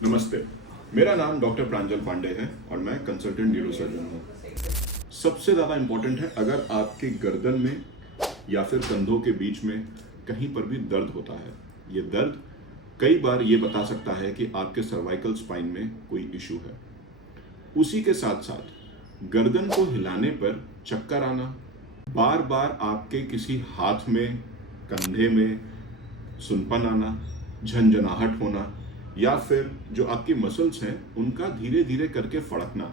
नमस्ते, मेरा नाम डॉक्टर प्रांजल पांडे है और मैं कंसल्टेंट न्यूरोसर्जन हूँ। सबसे ज़्यादा इम्पॉर्टेंट है, अगर आपके गर्दन में या फिर कंधों के बीच में कहीं पर भी दर्द होता है, ये दर्द कई बार ये बता सकता है कि आपके सर्वाइकल स्पाइन में कोई इशू है। उसी के साथ साथ गर्दन को हिलाने पर चक्कर आना, बार बार आपके किसी हाथ में, कंधे में सुनपन आना, झंझनाहट होना या फिर जो आपकी मसल्स हैं उनका धीरे धीरे करके फड़कना,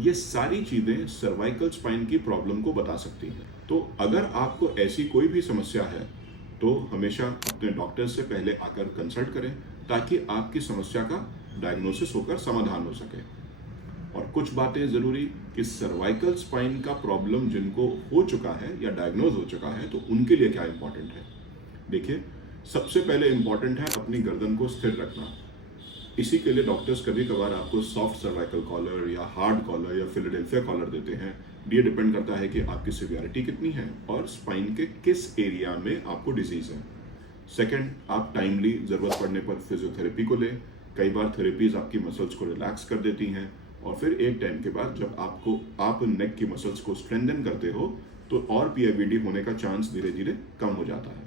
ये सारी चीज़ें सर्वाइकल स्पाइन की प्रॉब्लम को बता सकती हैं। तो अगर आपको ऐसी कोई भी समस्या है तो हमेशा अपने डॉक्टर से पहले आकर कंसल्ट करें, ताकि आपकी समस्या का डायग्नोसिस होकर समाधान हो सके। और कुछ बातें ज़रूरी कि सर्वाइकल स्पाइन का प्रॉब्लम जिनको हो चुका है या डायग्नोज हो चुका है तो उनके लिए क्या इंपॉर्टेंट है। देखिए, सबसे पहले इंपॉर्टेंट है अपनी गर्दन को स्थिर रखना। इसी के लिए डॉक्टर्स कभी कभार आपको सॉफ्ट सर्वाइकल कॉलर या हार्ड कॉलर या फिलाडेल्फिया कॉलर देते हैं। ये डिपेंड करता है कि आपकी सिवियरिटी कितनी है और स्पाइन के किस एरिया में आपको डिजीज है। सेकंड, आप टाइमली ज़रूरत पड़ने पर फिजियोथेरेपी को लें। कई बार थेरेपीज आपकी मसल्स को रिलैक्स कर देती हैं और फिर एक टाइम के बाद जब आप नेक की मसल्स को स्ट्रेंथन करते हो तो और पीआईबीडी होने का चांस धीरे धीरे कम हो जाता है।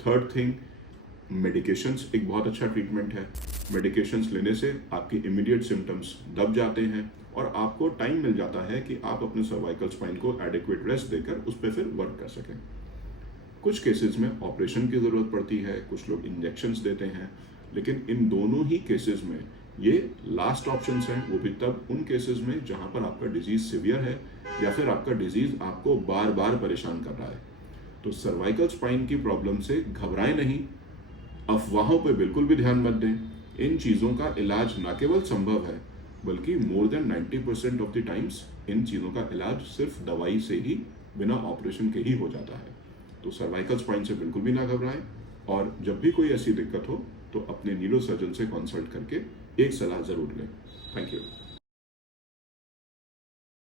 थर्ड थिंग, मेडिकेशंस एक बहुत अच्छा ट्रीटमेंट है। मेडिकेशंस लेने से आपके इमीडिएट सिम्टम्स दब जाते हैं और आपको टाइम मिल जाता है कि आप अपने सर्वाइकल स्पाइन को एडिक्वेट रेस्ट देकर उस पर फिर वर्क कर सकें। कुछ केसेस में ऑपरेशन की ज़रूरत पड़ती है, कुछ लोग इंजेक्शंस देते हैं, लेकिन इन दोनों ही केसेस में ये लास्ट ऑप्शंस हैं, वो भी तब उन केसेस में जहां पर आपका डिजीज़ सिवियर है या फिर आपका डिजीज़ आपको बार बार परेशान कर रहा है। तो सर्वाइकल स्पाइन की प्रॉब्लम से घबराएं नहीं, अफवाहों पर बिल्कुल भी ध्यान मत दें। इन चीज़ों का इलाज न केवल संभव है बल्कि more than 90% of the times in चीज़ों का इलाज सिर्फ दवाई से ही, बिना ऑपरेशन के ही हो जाता है। तो सर्वाइकल स्पाइन से बिल्कुल भी ना घबराएं और जब भी कोई ऐसी दिक्कत हो तो अपने न्यूरोसर्जन से कंसल्ट करके एक सलाह ज़रूर लें। Thank you.